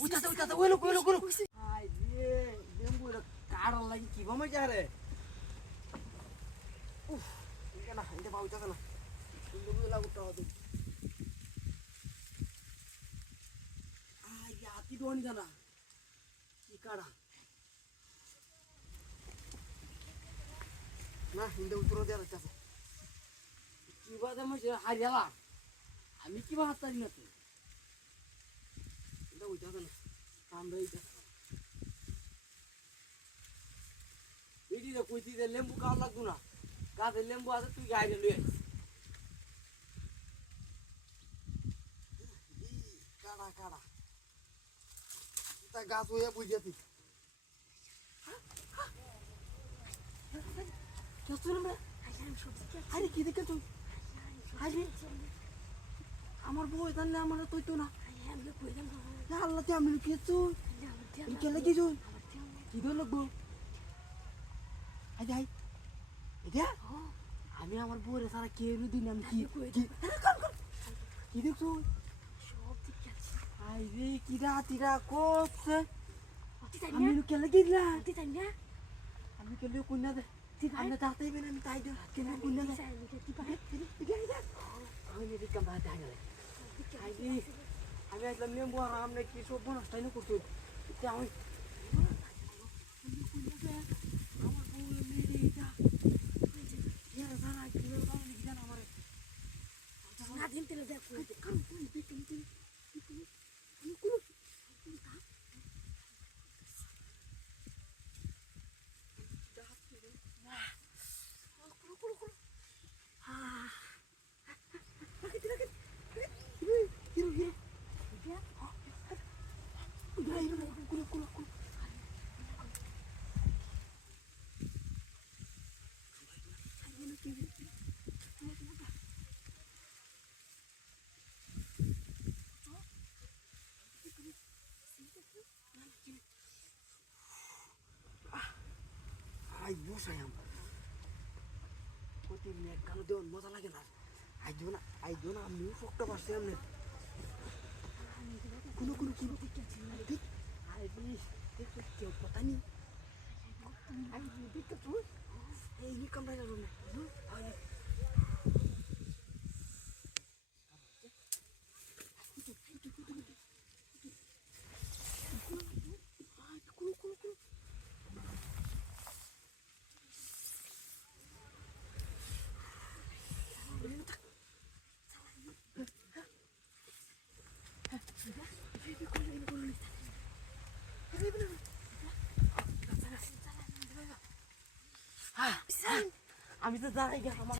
উঠা ওই লোক আই রে লেম্বু এটা কাড়ার লাগি কি ভাবে যা রে উফ এটা না এটা পাউতা না লেম্বু লাগুটা হতো আই আতি দোনি জানা কি কাড়া না হিন্দে উত্তর দেওয়া যাচ্ছে কি বাদে মই হারিয়ালা আমি কি বা হাত না তো এটা উঠা না কামড়ে এটা এডি রে কইতি দে লেম্বু খাওয়া লাগতো না গাছে লেম্বু আছে তুই গাইরে লই আইস কাড়া কাড়া তা গাছ হইয়া বুঝাতি আরে কি দেখে তুই আমার বউ জানলে আমার তুই তো না আল্লাহ আমি লুকিয়েছো কেলে কিছু কি ধর লাগবো আই এটা আমি আমার বউরে সারা কে দিন আমি কি দেখছো আই রে কিরা তিরা করছে আমি কেলে গিলা আমি কেলে কোনা দে আমি তাতেই বেন আমি তাই দে কেলে কোনা দে আমি নি দিকাম বাদ আই আই রে আমি আসলাম নেমবো আর আমনে কি সব নষ্টাই না করতে এটা আমি আমার বউ মেরে এটা ইয়ার সারা কি কাম নি জানা আমারে না দিন তেলে দেখ কাম কোন বিকিন তিন আমি কোন আই বসায়াম কত মেঘ কালো দেওয়ার মজা লাগে না আইজো না আমিও শখটা পারছি আমনে কোনো দেখ আই দেখ কেউ কথা নেই আই দেখ তুই এই কামড়া গেল না আমি তো দাঁড়াই গেলাম